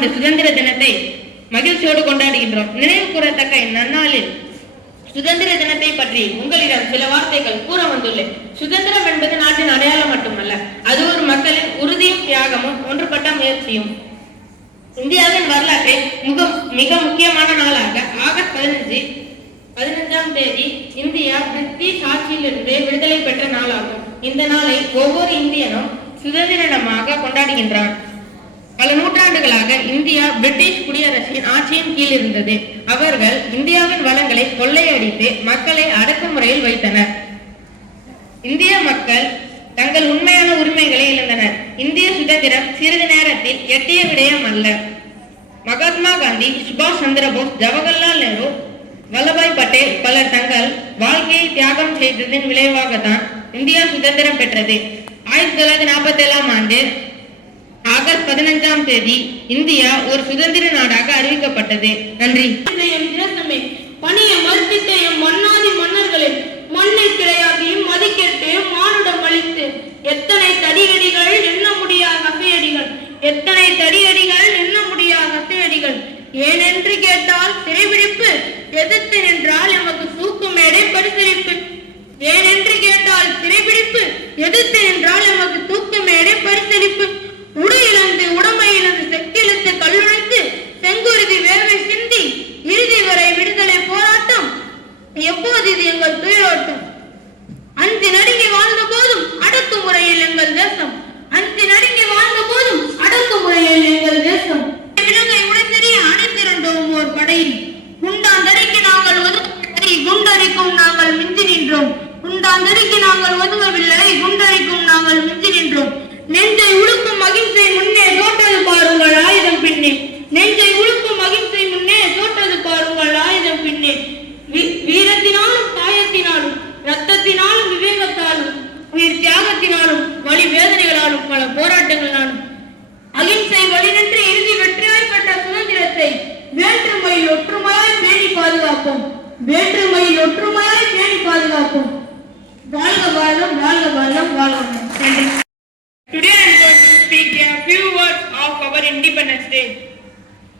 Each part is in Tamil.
ஆண்டு சுதந்திர தினத்தை மகிழ்ச்சியோடு கொண்டாடுகின்றோம். நினைவு கூறத்தக்க இந்நன்னாளில் சுதந்திர தினத்தை பற்றி உங்களிடம் சில வார்த்தைகள் கூற வந்துள்ளேன். சுதந்திரம் என்பது நாட்டின் அடையாளம் மட்டுமல்ல, அது ஒரு மக்களின் உறுதியும் தியாகமும் ஒன்றுபட்ட முயற்சியும். இந்தியாவின் வரலாற்றில் மிக முக்கியமான நாளாக ஆகஸ்ட் 15ஆம் தேதி இந்தியா பிரிட்டிஷ் ஆட்சியிலிருந்து விடுதலை பெற்ற நாளாகும். இந்த நாளை ஒவ்வொரு இந்தியனும் சுதந்திர தினமாக கொண்டாடுகின்றார். பல நூற்றாண்டுகளாக இந்தியா பிரிட்டிஷ் குடியரசின் ஆட்சியின் கீழ் இருந்தது. அவர்கள் இந்தியாவின் வளங்களை கொள்ளையடித்து மக்களை அடக்குமுறையில் வைத்தனர். இந்திய மக்கள் தங்கள் உண்மையான உரிமைகளை இழந்தனர். இந்திய சுதந்திரம் சிறிது நேரத்தில் எட்டிய விடயம் அல்ல. மகாத்மா காந்தி, சுபாஷ் சந்திரபோஸ், ஜவஹர்லால் நேரு, வல்லபாய் பட்டேல் பலர் தங்கள் வாழ்க்கையை தியாகம் செய்ததன் விளைவாகத்தான் இந்தியா சுதந்திரம் பெற்றது. 1947ஆம் ஆண்டு ஆகஸ்ட் 15ஆம் தேதி இந்தியா ஒரு சுதந்திர நாடாக அறிவிக்கப்பட்டது. நன்றி. பணிய மறுத்திட்டையும் மன்னாதி மன்னர்களின் மண்ணை கிளையாகியும் மதிக்கெட்டு மானுடம் அளித்து எத்தனை தடியடிகள் எண்ண முடியா நகையடிகள், எத்தனை தடியடிகள் எண்ண முடியா நகையடிகள். ஏனென்று கேட்டால் சிறைபிடிப்பு, எதிர்த்து நின்றால் எமக்கு தூக்கு மேடை பரிசளிப்பு. ஏனென்று கேட்டால் சிறைபிடிப்பு, எதிர்த்து நின்றால் எமக்கு தூக்கு மேடை பரிசளிப்பு. உடையிழந்து உடமை இழந்து செக்கிழுத்து கல்லுழைத்து செங்குருதி வேர்வை சிந்தி இறுதி வரை விடுதலை போராட்டம். எப்போது இது எங்கள் துயரோட்டம்? அஞ்சு நடுங்கி வாழ்ந்த போதும் அடக்குமுறையில் எங்கள் தேசம், அஞ்சு நடுங்கி வாழ்ந்த போதும் அடக்குமுறையில் எங்கள் தேசம். இலங்கை உடனடியே அணிதிரண்டோம் ஓர் படையில். குண்டாந்தடிக்கு நாங்கள் ஒதுக்கவில்லை, குண்டடிக்கும் நாங்கள் மிஞ்சி நின்றோம். குண்டாந்தடிக்கு நாங்கள் ஒதுங்கவில்லை, குண்டடிக்கும் நாங்கள் மிஞ்சி நின்றோம். நெஞ்சை உழுக்கும் அகிம்சை முன்னே தோற்றது பாருங்கள் ஆயுதம் பின்னே. நெஞ்சை உழுக்கும் அகிம்சை முன்னே தோற்றது பாருங்கள் ஆயுதம் பின்னே. வீரத்தினாலும் காயத்தினாலும் ரத்தத்தினாலும் விவேகத்தாலும் உயிர் தியாகத்தினாலும் வழி வேதனைகளாலும் பல போராட்டங்களாலும் அகிம்சை வழி நின்று இறுதி வெற்றியாய் பெற்ற சுதந்திரத்தை வேற்றுமையில் ஒற்றுமையாய் பேணி பாதுகாப்போம். வேற்றுமையில் ஒற்றுமையாய் பேணி பாதுகாப்போம். வாழ்க பாரதம், வாழ்க பாரதம், வாழ்க. Today I am going to speak a few words of our Independence Day.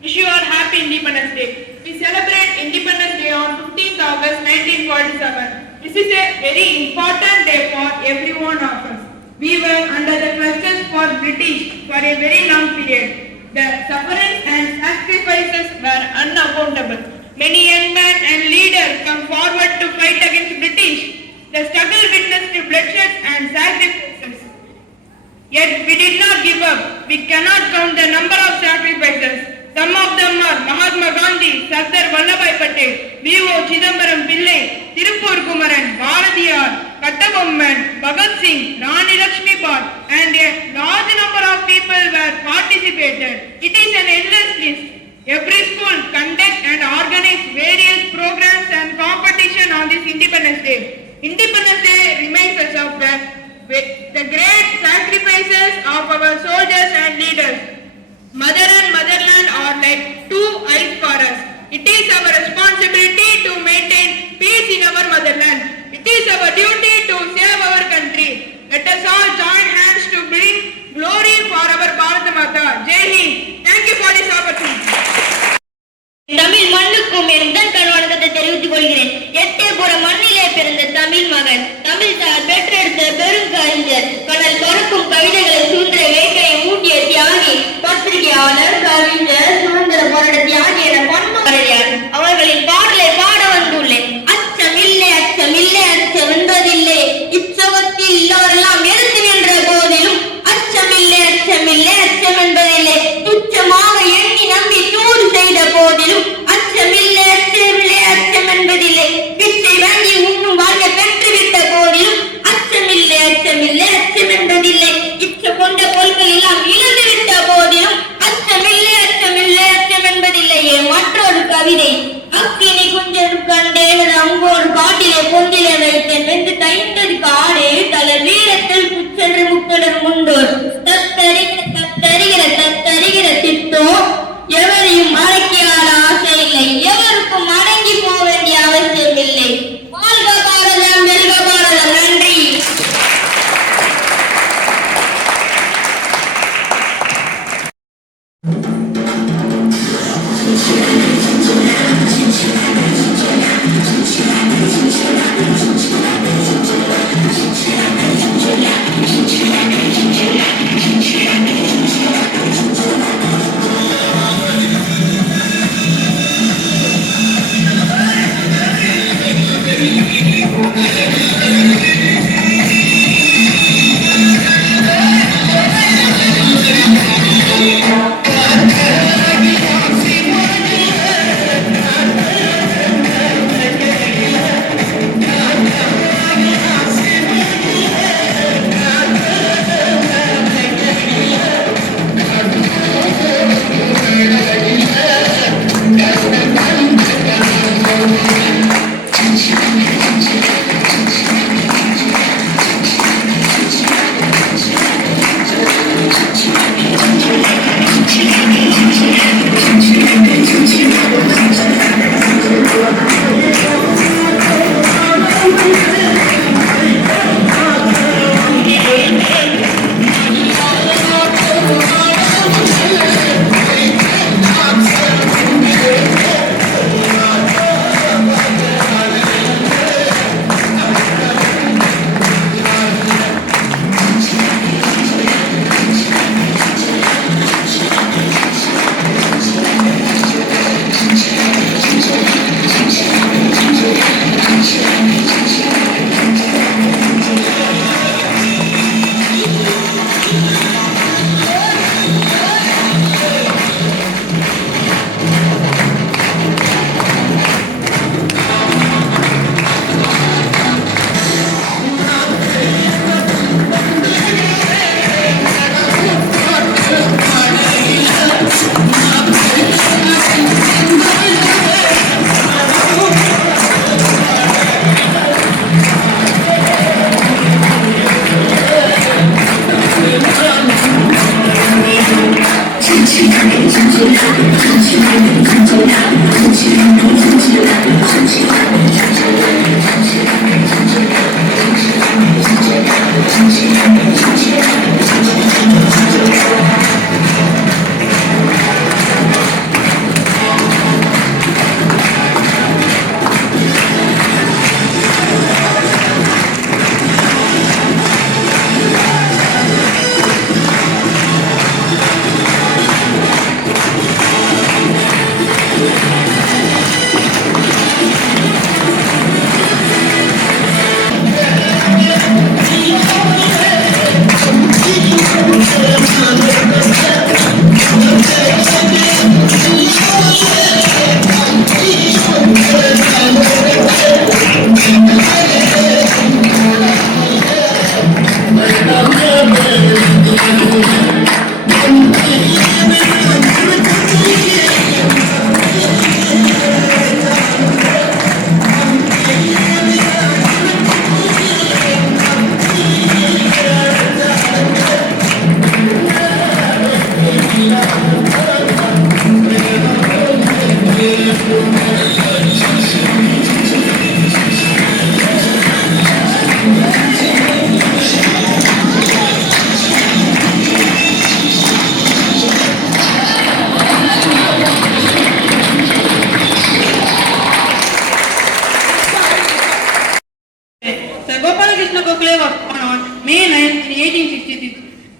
Wish you all happy Independence Day. We celebrate Independence Day on 15th August 1947. This is a very important day for every one of us. We were under the clutches for British for a very long period. The suffering and sacrifices were unaccountable. Many young men and leaders come forward to fight against British. The struggle witnessed bloodshed and sacrifices. Yet we did not give up. We cannot count the number of sacrifices. Some of them are Mahatma Gandhi, Sardar Vallabhai Patel, V.O. Chidambaram Pillai, Tirupur Kumaran, Bharatiyar, Kattabomman, Bhagat Singh, Rani Lakshmi Bai, and a large number of people were participated. It is an endless list. Every school conduct and organize various programs and competition on this Independence Day. Independence Day reminds us of the great sacrifices of our soldiers and leaders. Mother and motherland are like two eyes for us. It is our responsibility to maintain peace in our motherland. It is our duty to save our country. Let us all join hands to bring glory for our Bharat Mata. Jai Hind. Thank you for this opportunity. Tamil மண்ணுக்கும் என் முதல் வணக்கத்தை தெரிவித்துக் கொள்கிறேன். எட்டயபுர மண்ணிலே பிறந்த தமிழ் மகன், தமிழ் தார் பெற்றெடுத்த பெரும் கவிஞர், கடல் பறக்கும் கவிதைகளை சுதந்திர வேட்கையை மூட்டிய தியாகி, பத்திரிகையாளர், கவிஞர், சுதந்திர போராட்ட தியாகி என பன்மகரையார் அவர்களின் பாடலை பாட வந்துள்ளேன். அச்சமில்லை, அச்சமில்லை, அச்சம் என்பதில்லை, இச்சகத்தில் எல்லோரெல்லாம் எழுந்து நின்ற போதிலும் அச்சமில்லை, அச்சமில்லை, அச்சம் என்பதில்லை, துச்சமாக எண்ணி நம்பி தூது செய்த போதிலும் அச்சமில்லை, அச்சமில்லை, அச்சம் என்பதில்லை, பிச்சை வாங்கி உண்ணும் வாழ்க்கை பெற்றுவிட்ட போதிலும் அச்சமில்லை, அச்சமில்லை, அச்சம் என்பதில்லை, இச்ச கொண்ட பொருட்கள் எல்லாம் இழந்துவிட்ட போதிலும் அச்சமில்லை, அச்சமில்லை, அச்சம் என்பதில்லை.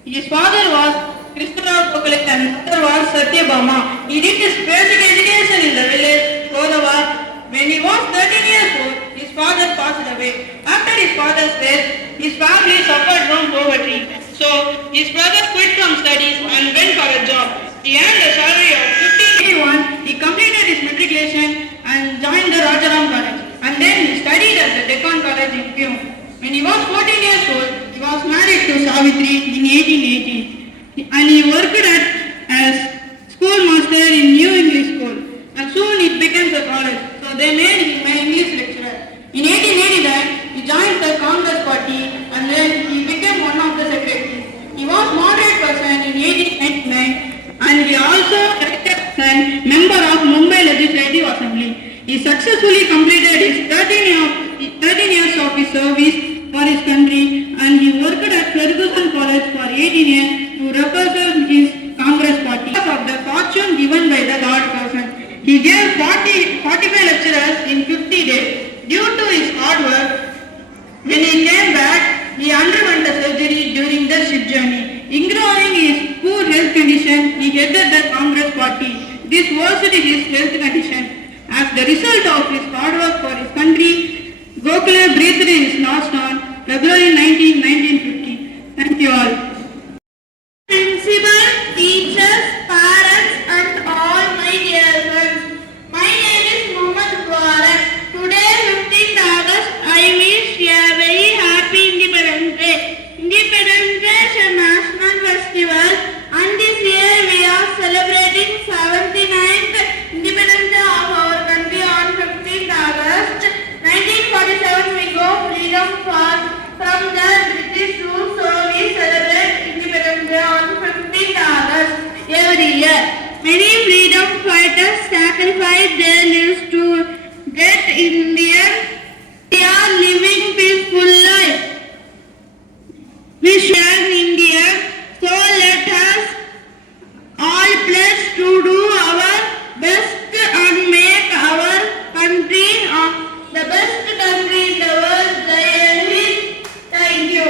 His father was Krishnarao Gokhale and mother was Satyabhama. He did his basic education in the village Kodava. When he was 13 years old, his father passed away. After his father's death, his family suffered from poverty. So his brother quit from studies and went for a job. He earned a salary of 1581. He completed his matriculation and joined the Rajaram College. And then he studied at the Deccan College in Pune. When he was 14 years old, he was married to Savitri in 1880. And he worked as schoolmaster in New English School. And soon it became a college. So they made him an English lecturer. In 1889, he joined the Congress party and then he became one of the secretaries. He was moderate person in 1889 and he also elected as member of Mumbai Legislative Assembly. He successfully completed his 13 years of his service for his country and he worked at Ferguson College for 18 years to represent his Congress party. Because of the fortune given by the God person, he gave 45 lectures in 50 days. Due to his hard work, when he came back, he underwent a surgery during the ship journey. Ignoring his poor health condition, he headed the Congress party. This worsened his health condition. As the result of his hard work for his country, Gokhale breathed his last on February 19, 1950. Thank you all. Principal, teachers, parents, and all my dear friends. My name is Mohammed Mubarak. Today, 15th August, I wish you a very happy Independence Day. Independence Day is a national festival, and this year we are celebrating 79th Independence Day of our country on 15th August. 1947 we go freedom from the British rule, so we celebrate Independence Day on 15th August every year. Many freedom fighters sacrificed their lives to get India. They are living peaceful life. We share India, so let us all pledge to do our best and make our country the best country in the world. Thank you.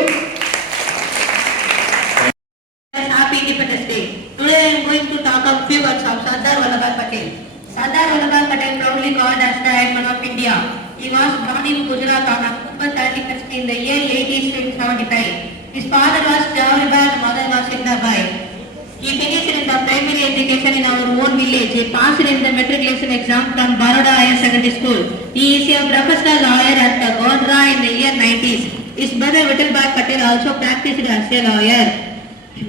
Happy Independence Day. Today I am going to talk a few words of Sardar Vallabhbhai Patel. Sardar Vallabhbhai Patel, proudly called as the Headman of India. He was born in Gujarat on October 31st in the year 1875. His father was Jawaharbhai, and mother was Indirabai. He finished in the primary education in our own village. He passed in the matriculation exam from Baroda Higher Secondary School. He is a professional lawyer at the Gondra in the year 90s. His brother Vittalbhai Patel also practiced as a lawyer.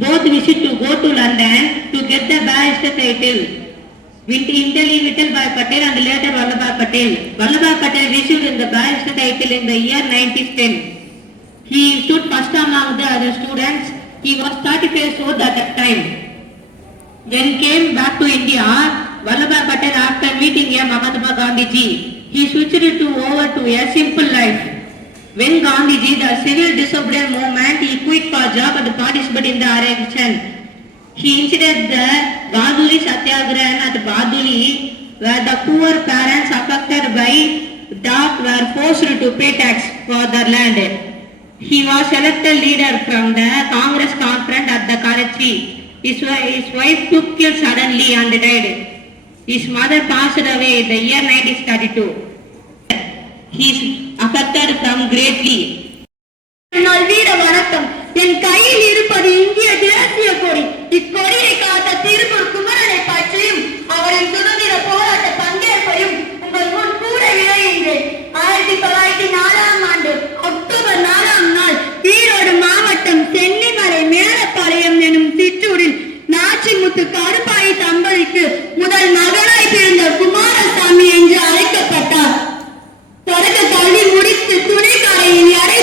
Both wished to go to London to get the barrister title. Initially Vittalbhai Patel and later Vallabhbhai Patel. Vallabhbhai Patel received the barrister title in the year 1910. He stood first among the other students. He was 35 years old at that time. Then came back to India. Vallabhbhai Patel, after meeting a Mahatma Gandhiji, he switched over to a simple life. When Gandhiji, the civil disobedience movement, he quit Punjab and participated in the election. He initiated the Gaduli Satyagraha at Baduli, where the poor parents affected by drought were forced to pay tax for their land. He was elected leader from the Congress conference at the Karachi. His wife took ill suddenly and died. His mother passed away in the year 1932. He is affected from greatly. வீர வணக்கம். என் கையில் இருப்பது இந்திய தேசிய கொடி. இக்கொடியை காத்த திருப்பூர் குமரனை பற்றியும் அவரின் சுதந்திர போராட்ட பங்கேற்பையும் உங்கள் முன் கூற விளைகின்றேன். 1904 ஆண்டு அக்டோபர் 4ஆம் நாள் ஈரோடு மாவட்டம் சென்னிமலை மேலப்பாளையம் எனும் சிற்றூரில் நாச்சிமுத்து கருப்பாயி தம்பதிக்கு முதல் மகனாய் பிறந்த குமாரசாமி என்று அழைக்கப்பட்டார். தொடக்க கல்வி முடித்து துணைக்கடையில் எடை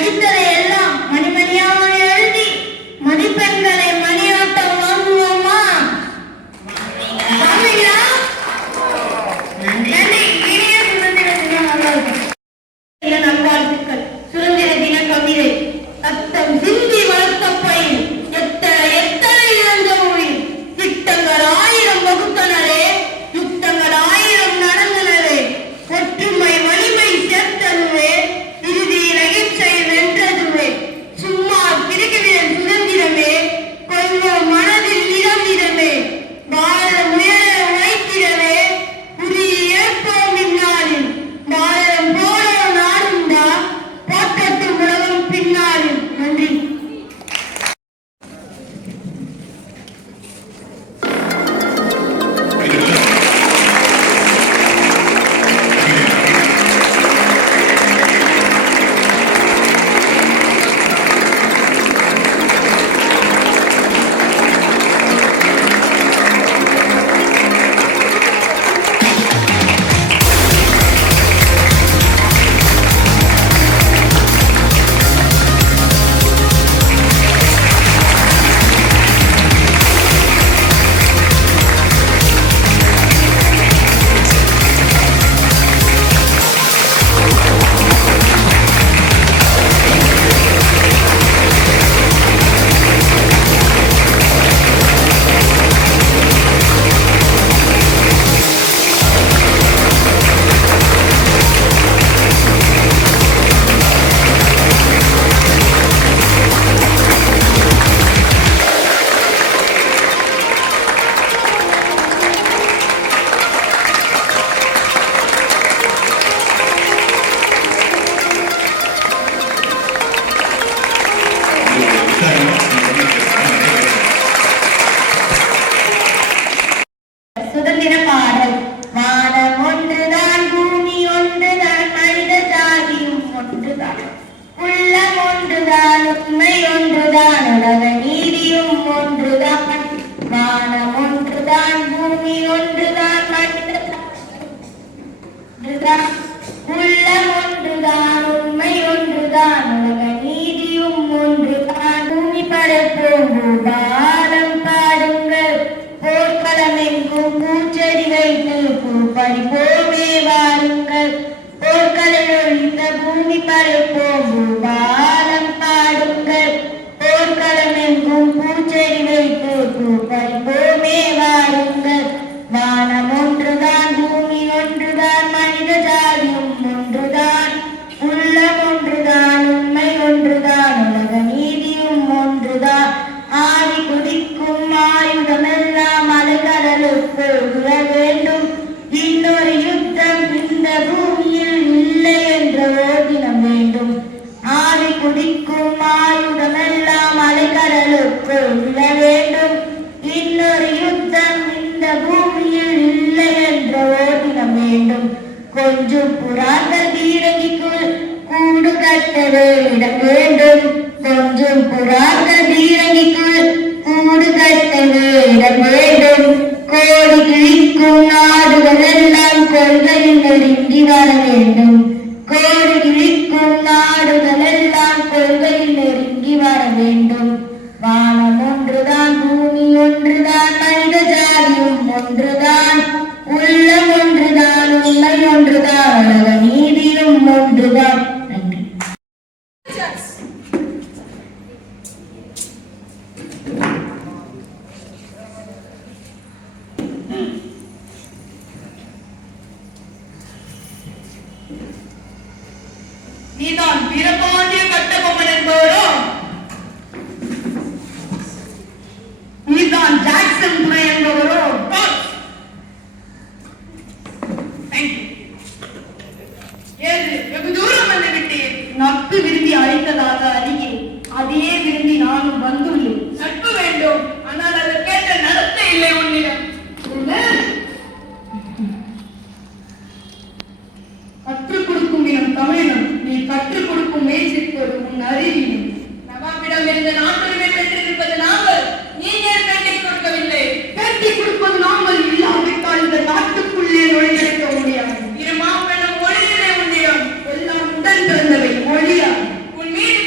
படித்ததை எல்லாம் மணிமணியாக எழுதி மதிப்பெண்களை மணியாட்டம் வாங்குவோமா? வாங்குவீங்களா? நன்றி. இனிய சுதந்திர தின நல்வாழ்த்துக்கள். சுதந்திர தின கவிதை. சத்தம் சிந்தி வளர்த்த பயில் எத்தனை இழந்த மொழி திட்டங்கள் 1000 வகுத்தனரே யுத்தங்கள் 1000 நடந்தனரே ஒற்றுமை வலிமை சேர்த்ததுவே இறுதி நகைச்சை வென்றதுவே சும்மா பிறகுவின் சுதந்திரமே கொள்வோம் மனதில் நிரம்பிடமே பாரதம் உயர உழைத்திடவே புதிய ஏற்போம் இந்நாளில் பாரதம் போல நாடுண்டா பாக்கட்டும் உலகம் பின்னாளில். நன்றி. சுதந்திர பாடல். வானம் ஒன்றுதான் பூமி ஒன்றுதான் மனித ஜாதியும் ஒன்றுதான் உள்ளம் ஒன்றுதான் உண்மை ஒன்றுதான் உலக நீதியும் ஒன்றுதான் வானம் ஒன்றுதான் பூமி ஒன்றுதான் மனித ஒன்றுதான் உள்ளம் ஒன்றுதான் உண்மை ஒன்றுதான் உலக நீதியும் ஒன்றுதான் பூமி படைப்போம் பாரம் பாடுங்கள் போர்க்களம் எங்கும் பூச்செடி வைத்து பூ பறிப்போமே வாருங்கள் போர்க்களம் ஒழிந்த பூமி படைப்போம் பாரம் பாடுங்கள் போர்க்களம் எங்கும் பூச்செடி வைத்து பூ பறிப்போமே வாருங்கள் வானம் ஒன்றுதான் பூமி ஒன்றுதான் மனித ஜாதியும் ஒன்றுதான் உள்ளம் ஒன்றுதான் உண்மை ஒன்றுதான் உலக நீதியும் ஒன்றுதான் ஆவி குதிக்கும் ஆயுதமெல்லாம் அலைகடலுக்கு விழ வேண்டும் இன்னொரு யுத்தம் இந்த பூமியில் இல்லை என்ற ஓதினம் வேண்டும் ஆவி குதிக்கும் ஆயுதமெல்லாம் அலைகடலுக்கு விழ வேண்டும் இன்னொரு யுத்தம் இந்த பூமியில் இல்லை என்ற ஓதினம் வேண்டும் கொஞ்சம் புறாக்கள் பீரங்கிக்குள் கூடு கட்டவே இடம் வேண்டும் கொஞ்சம் புறாக்கள் பீரங்கிக்குள் கூடு கட்டவே இடம் வேண்டும் கோடி கிழிக்கும் நாடுகள் எல்லாம் கொள்கையில் நெருங்கி வர வேண்டும் கோடி கிழிக்கும் நாடுகள் எல்லாம் கொள்கையில் நெருங்கி வர வேண்டும் வானம் ஒன்றுதான் பூமி ஒன்றுதான் மனித ஜாதியும் ஒன்றுதான் உள்ளம் ஒன்றுதான் உண்மை ஒன்றுதான் உலக நீதியும் ஒன்றுதான். நன்றி. நீதான் வீரபாண்டிய கட்டபொம்மன் என்பவரோ? நீதான் ஜாக்சன் துறை என்பவரோ? ஏது வெகு தூரம் வந்து விட்டேன். நட்பு விரும்பி அழைத்ததாக அறிகிறேன். அதையே விரும்பி நானும் வந்துள்ளேன். நட்பு வேண்டும், ஆனால் அதற்கேற்ற நடத்தை இல்லை உன்னிடம். கற்றுக் கொடுக்கும் இனம் தமிழினம். நீ கற்றுக் கொடுக்கும் முயற்சிப்பது உன் அறிவினம். நவாபிடம் இருந்து நாட்டுரிமை பெற்றிருப்பது நாங்கள், நீங்கள் கட்டிக் கொடுக்கவில்லை. கட்டிக் கொடுப்பது நாங்கள் இல்லாவிட்டால் இந்த நாட்டுக்குள்ளே நுழைந்திருக்க முடியாது. இரு மாம்பெரும் மொழியிலே உன்னிடம் எல்லாம் உடன் பிறந்தவை மொழியா. உன் மீது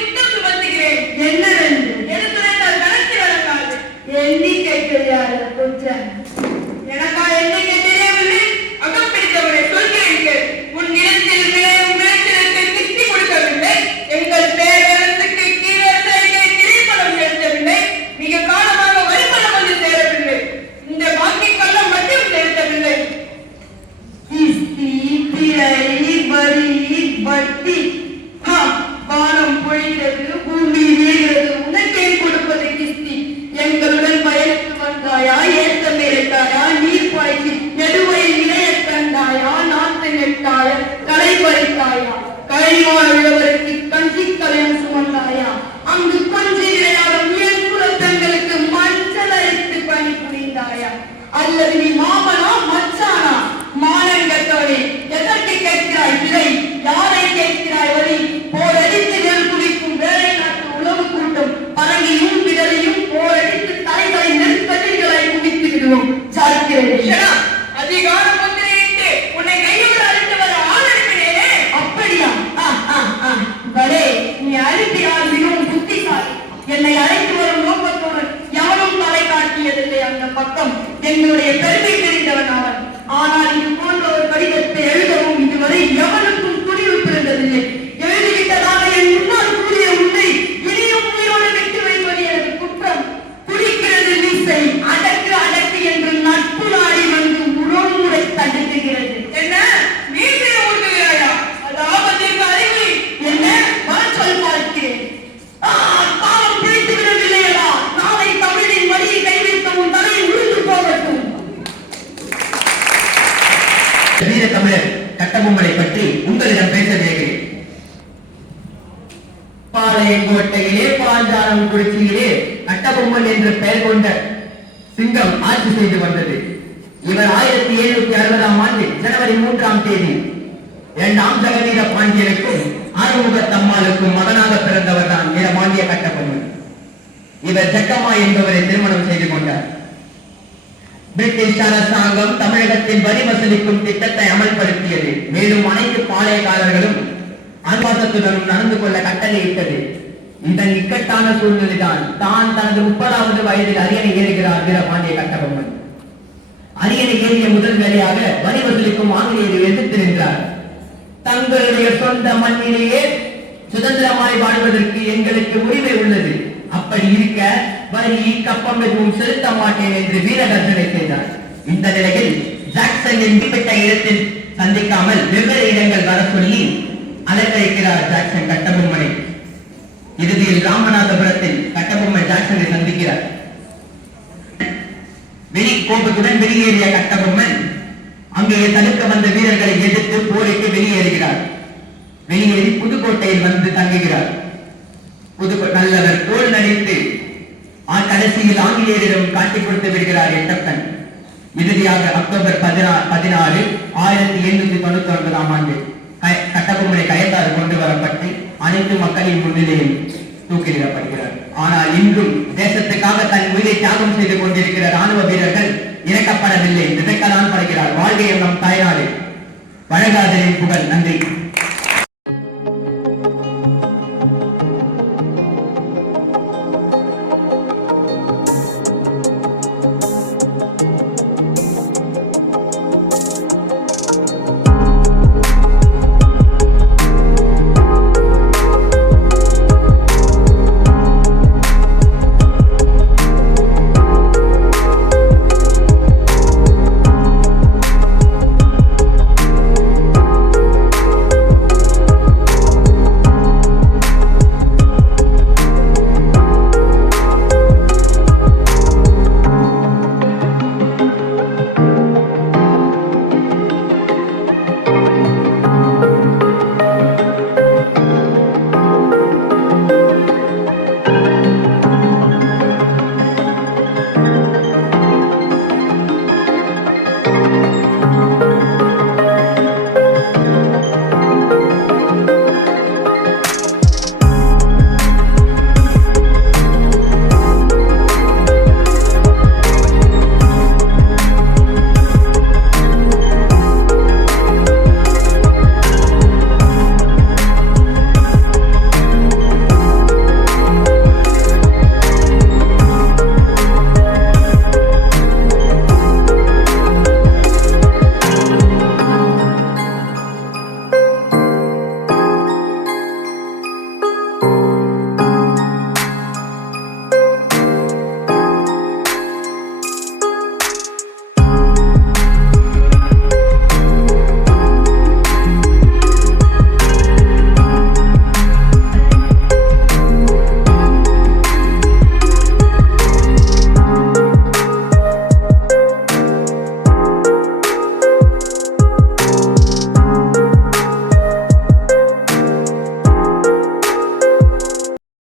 பக்கம் எங்களுடைய பெருமை தெரிந்தவன் அவன். ஆனால் இது போன்ற ஒரு கடிதத்தை எழுதவும் இதுவரை எவனுக்கும் துணிவு பிறந்ததில்லை. எழுதிவிட்டதாக என் முன்னால் கூறிய உன்னை இனியும் உயிரோடு விட்டு வைப்பது எனது குற்றம். குடிக்கிறது மீசை, அடக்கு அடக்கு என்று நட்பு நாடி வந்து உணவுமுறை தடுக்குகிறது. என்ன மீசை ஊட்டுகிறாயா? அது ஆபத்திற்கு அறிவு. என்ன மனச்சொல் பார்க்கிறேன். காலம் பிடித்து விடவில்லையா? நாளை தமிழின் வழியை கைவிட்ட உன் தலை உழுந்து போகட்டும். வீர தமிழர் கட்டபொம்மனை பற்றி உங்களிடம் பேச விரும்புகிறேன். பாளையங்கோட்டையிலே பாஞ்சாலம் குறிச்சியிலே கட்டபொம்மன் என்ற பெயர் கொண்ட சிங்கம் ஆட்சி செய்து வந்தது. இவர் 1760 ஆண்டு ஜனவரி 3ஆம் தேதி 2ஆம் ஜெகவீர பாண்டியனுக்கும் ஆறுமுகத்தம்மாளுக்கும் மகனாக பிறந்தவர் தான் வீரபாண்டிய கட்டபொம்மன். இவர் ஜக்கம்மா என்பவரை திருமணம் செய்து கொண்டார். பிரிட்டிஷ் அரசாங்கம் தமிழகத்தின் வரி வசூலிக்கும் திட்டத்தை அமல்படுத்தியது. மேலும் அனைத்து பாளையக்காரர்களும் அன்பாசத்துடன் நடந்து கொள்ள கட்டளையிட்டது. இந்த இக்கட்டான சூழ்நிலைதான் தான் தனது 30வது வயதில் அரியணை ஏறுகிறார் வீரபாண்டிய கட்டபொம்மன். அரியணை ஏறிய முதல் வேலையாக வரி வசூலிக்கும் ஆங்கிலேயரை எதிர்த்து நின்றார். தங்களுடைய சொந்த மண்ணிலேயே சுதந்திரமாய் வாழ்வதற்கு எங்களுக்கு உரிமை உள்ளது. அப்படி இருக்க வரி கப்பம் எதுவும் செலுத்த மாட்டேன் என்று வீரகர்ஜனை செய்தார். இந்த நிலையில் ஜாக்சன் குறிப்பிட்ட இடத்தில் சந்திக்காமல் வெவ்வேறு இடங்கள் வர சொல்லி அலக்கழிக்கிறார் ஜாக்சன் கட்டபொம்மனை. இறுதியில் ராமநாதபுரத்தில் கட்டபொம்மன் ஜாக்சனை சந்திக்கிறார். கோபத்துடன் வெளியேறிய கட்டபொம்மன் அங்கே தடுக்க வந்த வீரர்களை எதிர்த்து போரிட்டு வெளியேறுகிறார். வெளியேறி புதுக்கோட்டையில் வந்து தங்குகிறார். நல்லவர் தோல் நடித்து கடைசியில் ஆங்கிலேயரிடம் காட்டிக் கொடுத்து விடுகிறார் எட்டப்பன். இறுதியாக அக்டோபர் 16, 1799ஆம் ஆண்டு கட்டபொம்மனை கயத்தாறு கொண்டு வரப்பட்டு அனைத்து மக்களின் முன்னிலையில் தூக்கிலிடப்படுகிறார். ஆனால் இன்றும் தேசத்துக்காக தன் உயிரை தியாகம் செய்து கொண்டிருக்கிற ராணுவ வீரர்கள் இறக்கப்படவில்லை. விதைக்கதான் படுகிறார். வாழ்க்கை நம் தாய்நாடு. வழங்காதலின் புகழ். நன்றி.